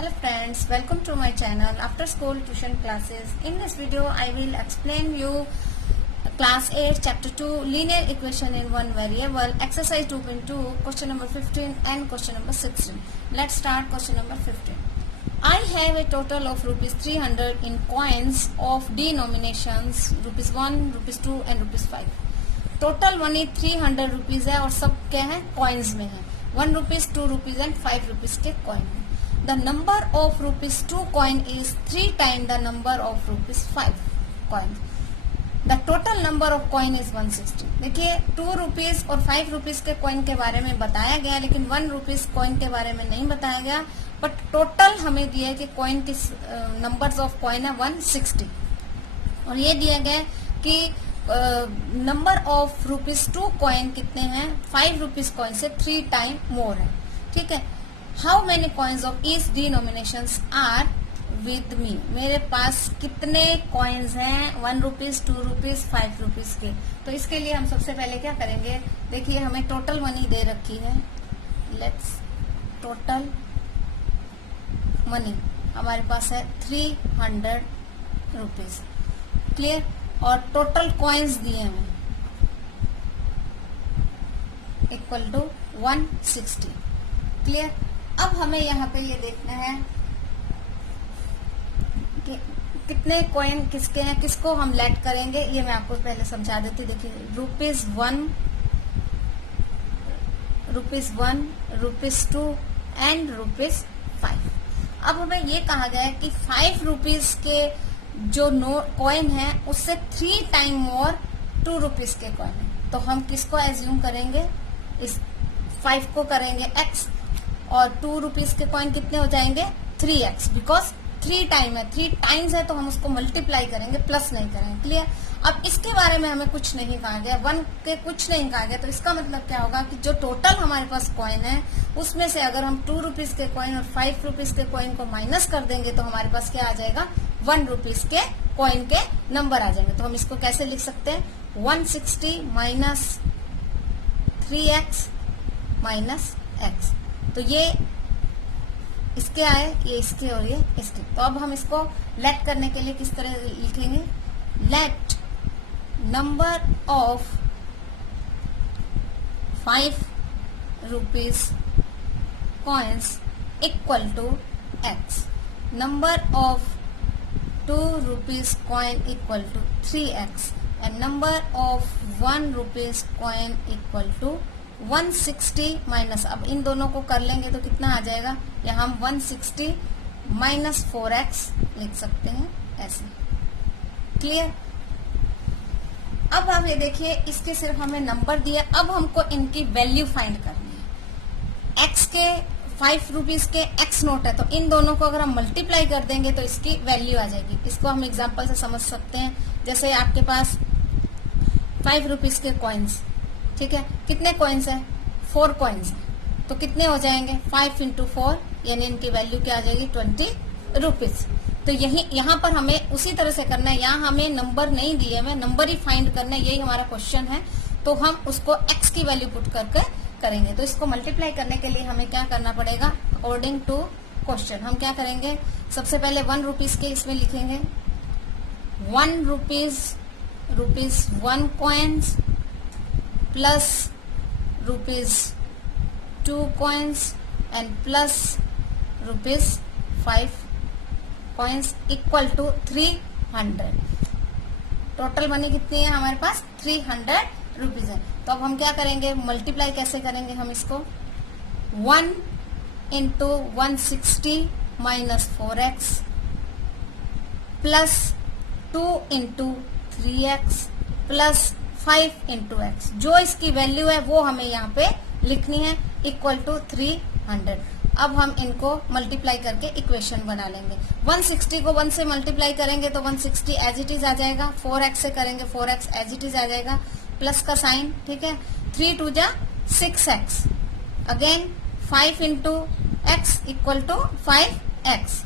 Hello friends, welcome to my channel After School Tuition Classes. In this video I will explain you class 8 chapter 2 linear equation in one variable exercise 2.2 question number 15 and question number 16. Let's start question number 15. I have a total of rupees 300 in coins of denominations rupees 1, rupees 2 and rupees 5. Total money 300 rupees है और सब क्या है coins में है 1 rupees 2 rupees and 5 rupees के coin है. The number of rupees 2 coin is 3 time the number of rupees 5 coin. The total number of coin is 160. देखिए 2 रुपीज और 5 रुपीज के कॉइन के बारे में बताया गया लेकिन 1 रुपीज कॉइन के बारे में नहीं बताया गया. बट टोटल हमें दिया है कि कॉइन किस नंबर्स ऑफ कॉइन है 160 और ये दिया गया कि नंबर ऑफ रुपीज 2 कॉइन कितने हैं 5 रुपीज कॉइन से 3 टाइम मोर है. ठीक है. How many coins of each denominations are with me. मेरे पास कितने कॉइन्स हैं 1 रुपीज 2 रुपीज 5 रुपीज के. तो इसके लिए हम सबसे पहले क्या करेंगे. देखिए हमें टोटल मनी दे रखी है. लेट्स टोटल मनी हमारे पास है 300 रुपीज. क्लियर. और टोटल कॉइन्स दिए हैं इक्वल टू 160. क्लियर. अब हमें यहाँ पे ये देखना है कि कितने कॉइन किसके हैं किसको हम लेट करेंगे. ये मैं आपको पहले समझा देती. देखिए रुपीज 1, रुपीज 2 एंड रुपीज 5. अब हमें ये कहा गया है कि 5 रुपीज के जो कॉइन है उससे 3 टाइम मोर 2 रुपीज के कॉइन है. तो हम किसको एज्यूम करेंगे इस 5 को करेंगे x और 2 रुपीज के कॉइन कितने हो जाएंगे 3x बिकॉज 3 टाइम है 3 टाइम्स है तो हम उसको मल्टीप्लाई करेंगे प्लस नहीं करेंगे. क्लियर. अब इसके बारे में हमें कुछ नहीं कहा गया 1 के कुछ नहीं कहा गया. तो इसका मतलब क्या होगा कि जो टोटल हमारे पास कॉइन है उसमें से अगर हम 2 रुपीज के कॉइन और 5 रुपीज के कॉइन को माइनस कर देंगे तो हमारे पास क्या आ जाएगा 1 रुपीज के कॉइन के नंबर आ जाएंगे. तो हम इसको कैसे लिख सकते हैं 160 माइनस 3x माइनस x. तो ये इसके आए ये इसके और ये इसके. तो अब हम इसको लेट करने के लिए किस तरह लिखेंगे. Let number of 5 rupees coins equal to x. Number of 2 rupees coin equal to 3x and number of 1 rupees coin equal to 160 minus. अब इन दोनों को कर लेंगे तो कितना आ जाएगा. यहाँ हम 160 माइनस 4x लिख सकते हैं ऐसे. क्लियर. अब आप ये देखिए इसके सिर्फ हमें नंबर दिया. अब हमको इनकी वैल्यू फाइंड करनी है. x के 5 रुपीज के x नोट है तो इन दोनों को अगर हम मल्टीप्लाई कर देंगे तो इसकी वैल्यू आ जाएगी. इसको हम एग्जांपल से समझ सकते हैं. जैसे आपके पास 5 रुपीज के कॉइन्स. ठीक है. कितने कॉइन्स है 4 कॉइन्स है तो कितने हो जाएंगे 5 इंटू 4 यानी इनकी वैल्यू क्या आ जाएगी 20 रुपीज. तो यहाँ पर हमें उसी तरह से करना है. यहाँ हमें नंबर नहीं दिए हमें नंबर ही फाइंड करना है. यही हमारा क्वेश्चन है. तो हम उसको x की वैल्यू पुट करके करेंगे. तो इसको मल्टीप्लाई करने के लिए हमें क्या करना पड़ेगा अकॉर्डिंग टू क्वेश्चन. हम क्या करेंगे सबसे पहले 1 रुपीज के इसमें लिखेंगे 1 rupees 1 coins plus rupees 2 coins and plus rupees 5 coins equal to 300. Total money कितनी है हमारे पास 300 रुपीज है. तो अब हम क्या करेंगे मल्टीप्लाई कैसे करेंगे. हम इसको 1 into 160 minus 4x plus 2 into 3x plus 5 into x. जो इसकी वैल्यू है वो हमें यहाँ पे लिखनी है इक्वल टू 300. अब हम इनको मल्टीप्लाई करके इक्वेशन बना लेंगे. 160 को 1 से मल्टीप्लाई करेंगे तो 160 एज इट इज आ जाएगा. 4x से करेंगे 4x एज इट इज आ जाएगा. प्लस का साइन. ठीक है. 3 2 जा 6x again 5 into x equal to 5x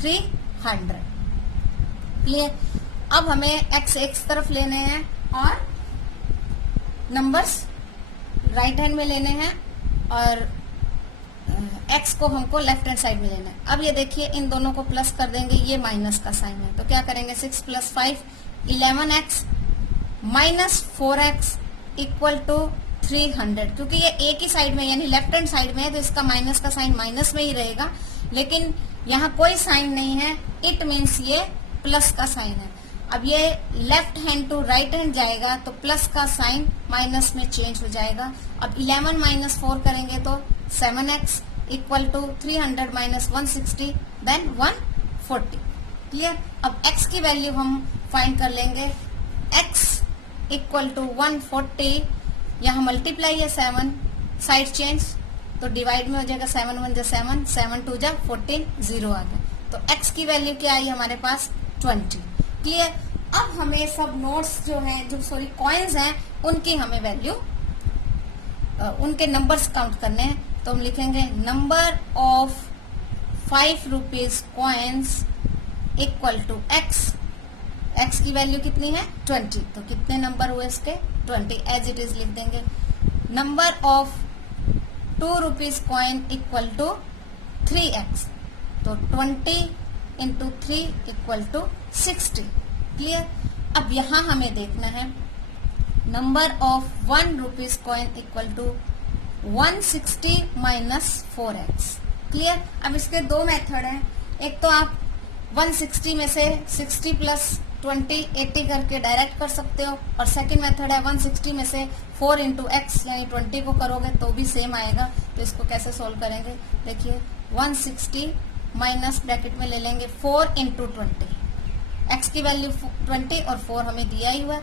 300. Clear. अब हमें x एक तरफ लेने हैं और नंबर्स राइट हैंड में लेने हैं और एक्स को हमको लेफ्ट हैंड साइड में लेना है। अब ये देखिए इन दोनों को प्लस कर देंगे, ये माइनस का साइन है, तो क्या करेंगे 6 + 5 11x minus 4x equal to 300। क्योंकि ये एक ही साइड में यानी लेफ्ट हैंड साइड में है तो इसका माइनस का साइन माइनस में ही रहेगा, लेकिन यहाँ कोई साइन नहीं है, इट मीन्स ये प्लस का साइन है। अब ये left hand to right hand जाएगा तो प्लस का साइन माइनस में चेंज हो जाएगा। अब 11 माइनस 4 करेंगे तो 7x equal to 300 minus 160 then 140। Clear. अब x की वैल्यू हम फाइंड कर लेंगे, x इक्वल टू 140, यहाँ मल्टीप्लाई है 7, साइड चेंज तो डिवाइड में हो जाएगा, 7 1 = 7, 7 2 = 14, 0 आ गया। तो x की वैल्यू क्या आई हमारे पास 20। क्लियर। अब हमें सब नोट्स जो हैं, जो सॉरी कॉइन्स हैं, उनकी हमें वैल्यू, उनके नंबर्स काउंट करने हैं। तो हम लिखेंगे number of 5 rupees coins equal to x। x की वैल्यू कितनी है 20, तो कितने नंबर हुए इसके 20, एज इट इज लिख देंगे। Number of 2 rupees coin equal to 3x, तो 20 इंटू 3 इक्वल टू 60। क्लियर। अब यहां हमें देखना है number of 1 rupees coin equal to 160 minus 4x। Clear. अब इसके दो मेथड हैं, एक तो आप 160 में से 60 प्लस 20 80 करके डायरेक्ट कर सकते हो, और सेकंड मेथड है 160 में से 4 इंटू एक्स यानी 20 को करोगे तो भी सेम आएगा। तो इसको कैसे सोल्व करेंगे, देखिए 160 माइनस ब्रैकेट में ले लेंगे 4 इंटू 20, एक्स की वैल्यू 20 और 4 हमें दिया ही हुआ।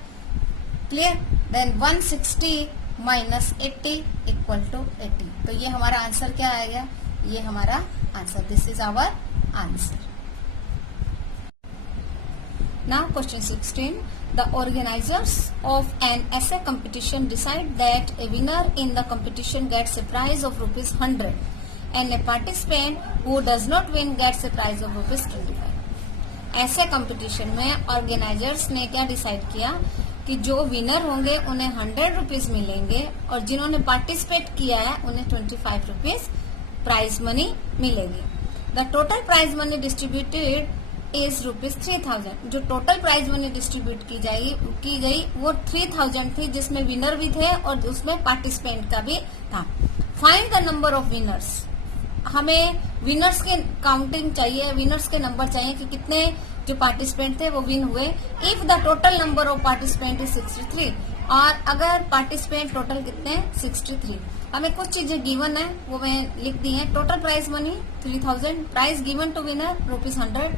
Clear. Then 160 minus 80 equal to 80। तो ये हमारा आंसर क्या आएगा, ये हमारा answer, this is our answer. Now question 16. The organizers of an essay competition decide that a winner in the competition gets a prize of ₹100 and a participant who does not win gets a prize of ₹25. ऐसे competition में organisers ने क्या decide किया कि जो winner होंगे उन्हें 100 rupees मिलेंगे और जिन्होंने पार्टिसिपेट किया है उन्हें 25 रुपीज प्राइज मनी मिलेगी। The total prize money distributed is ₹3000। जो टोटल प्राइज मनी डिस्ट्रीब्यूट की गई वो 3000 थी, जिसमें विनर भी थे और उसमें पार्टिसिपेंट का भी था। Find the number of winners. हमें विनर्स के काउंटिंग चाहिए, विनर्स के नंबर चाहिए कि कितने जो पार्टिसिपेंट थे वो विन हुए। If the total number of participant is 63, और अगर पार्टिसिपेंट टोटल कितने 63। हमें कुछ चीजें गिवन है वो मैं लिख दी है। Total prize money 3000, prize given to winner ₹100,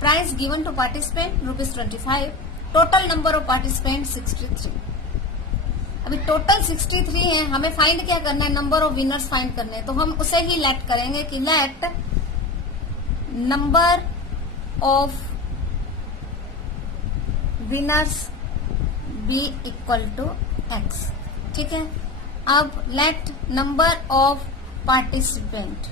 prize given to participant ₹25, total number of participant 63। अभी टोटल 63 है, हमें फाइंड क्या करना है, नंबर ऑफ विनर्स फाइंड करने हैं। तो हम उसे ही लेट करेंगे कि let number of winners be equal to x। ठीक है। अब लेट नंबर ऑफ पार्टिसिपेंट,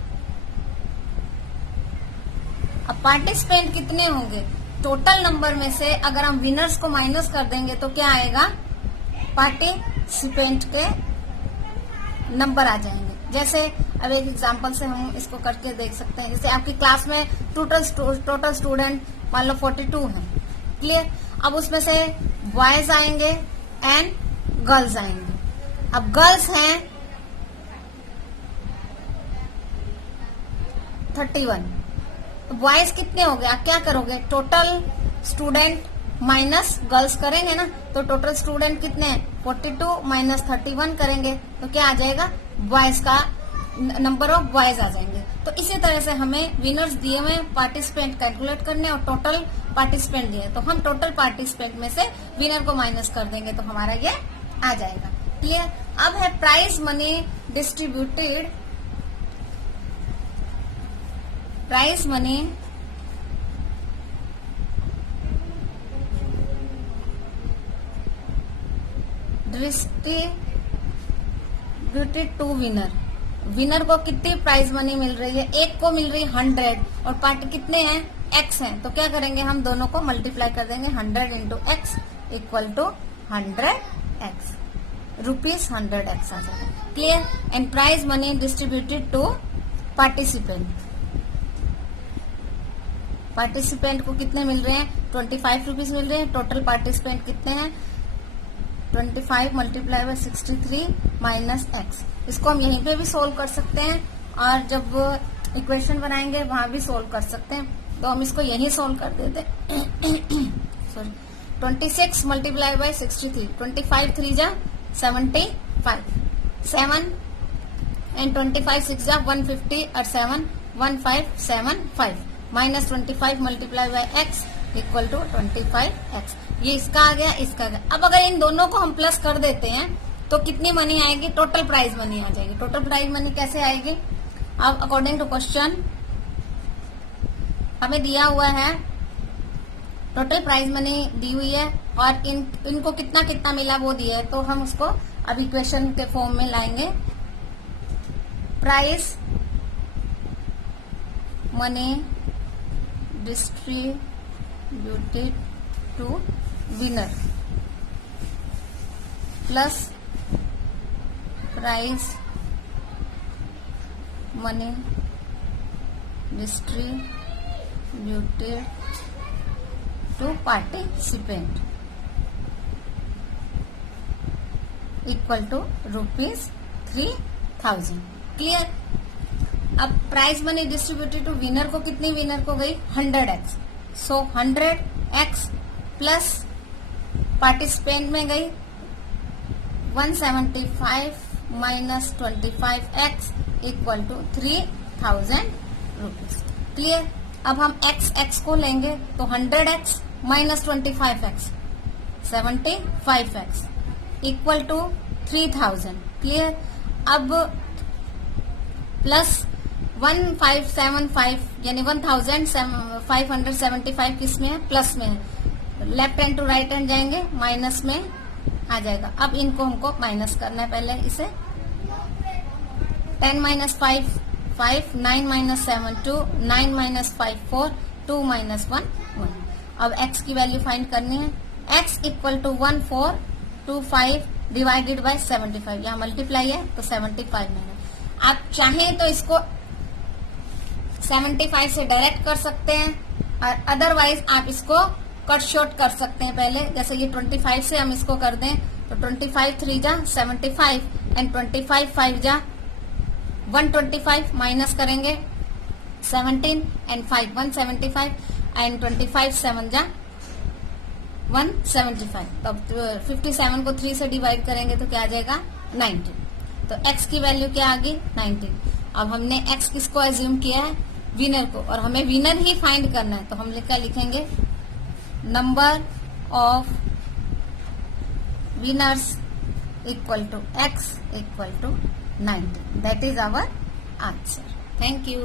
अब पार्टिसिपेंट कितने होंगे, टोटल नंबर में से अगर हम विनर्स को माइनस कर देंगे तो क्या आएगा, पार्टिसिपेंट के नंबर आ जाएंगे। जैसे अब एक एग्जांपल से हम इसको करके देख सकते हैं। जैसे आपकी क्लास में टोटल स्टूडेंट मान लो 42 हैं। क्लियर। अब उसमें से बॉयज आएंगे एंड गर्ल्स आएंगे। अब गर्ल्स हैं 31, बॉयज कितने हो गए, आप क्या करोगे, टोटल स्टूडेंट माइनस गर्ल्स करेंगे ना, तो टोटल स्टूडेंट कितने हैं 42 माइनस 31 करेंगे तो क्या आ जाएगा, बॉयज का नंबर ऑफ बॉयज आ जाएंगे। तो इसी तरह से हमें विनर्स दिए हुए पार्टिसिपेंट कैलकुलेट करने और टोटल पार्टिसिपेंट दिए, तो हम टोटल पार्टिसिपेंट में से विनर को माइनस कर देंगे तो हमारा ये आ जाएगा। क्लियर। अब है prize money distributed, prize money distributed to winner. Winner को कितनी प्राइज मनी मिल रही है, एक को मिल रही है 100 और पार्टी कितने हैं x हैं, तो क्या करेंगे हम दोनों को मल्टीप्लाई कर देंगे, 100 into x equal to 100x। ₹100x आ जाएगा। Clear. And prize money distributed to participant. Participant को कितने मिल रहे हैं? 25 रुपीज मिल रहे हैं। टोटल पार्टिसिपेंट कितने हैं? 25 मल्टीप्लाई बाय 63 माइनस एक्स। इसको हम यहीं पे भी सोल्व कर सकते हैं और जब इक्वेशन बनाएंगे वहां भी सोल्व कर सकते हैं, तो हम इसको यहीं सोल्व कर देते हैं। सॉरी, 26 मल्टीप्लाई बाय 63, 25 3 जा 75, 7 एंड 25 6 जा 150 और 7 1575 minus 25 multiply by x equal to 25x। ये इसका आ गया, इसका आ गया। अब अगर इन दोनों को हम प्लस कर देते हैं तो कितनी मनी आएगी? टोटल प्राइज मनी आ जाएगी। टोटल प्राइज मनी कैसे आएगी? अब अकॉर्डिंग टू क्वेश्चन हमें दिया हुआ है, टोटल प्राइज मनी दी हुई है और इनको कितना कितना मिला वो दिया है, तो हम उसको अब इक्वेशन के फॉर्म में लाएंगे। Price money distributed to winner plus prize money distributed to participant equal to ₹3000। Clear. अब prize money distributed to winner को कितनी? विनर को गई 100x, सो 100x प्लस पार्टिसिपेंट में गई 175 minus 25x equal to 3000 rupees. Clear. अब हम x को लेंगे तो 100x minus 25x 75x equal to 3000। Clear. अब प्लस 1575 यानी 1575 किस में है? प्लस में है। Left hand to right hand जाएंगे, माइनस में आ जाएगा। अब इनको हमको माइनस करना है। पहले इसे 10 माइनस 5 5, 9 माइनस 7 2, 9 माइनस 5 4, 2 माइनस 1 1। अब x की वैल्यू फाइंड करनी है। x equal to 1425 divided by 75, यहाँ मल्टीप्लाई है तो 75 में है। आप चाहें तो इसको 75 से डायरेक्ट कर सकते हैं और अदरवाइज आप इसको कट शॉर्ट कर सकते हैं। पहले जैसे ये 25 से हम इसको कर दें तो 25 3 जा 75 एंड 25 5 जा 125 माइनस करेंगे 17 एंड 5 175 एंड 25 7 जा 175। तो 57 को 3 से डिवाइड करेंगे तो क्या आ जाएगा? 19। तो x की वैल्यू क्या आ गई? 19। अब हमने x किसको एज्यूम किया है? विनर को, और हमें विनर ही फाइंड करना है। तो हम क्या लिखेंगे? Number of winners equal to x equal to 19। That is our answer. Thank you.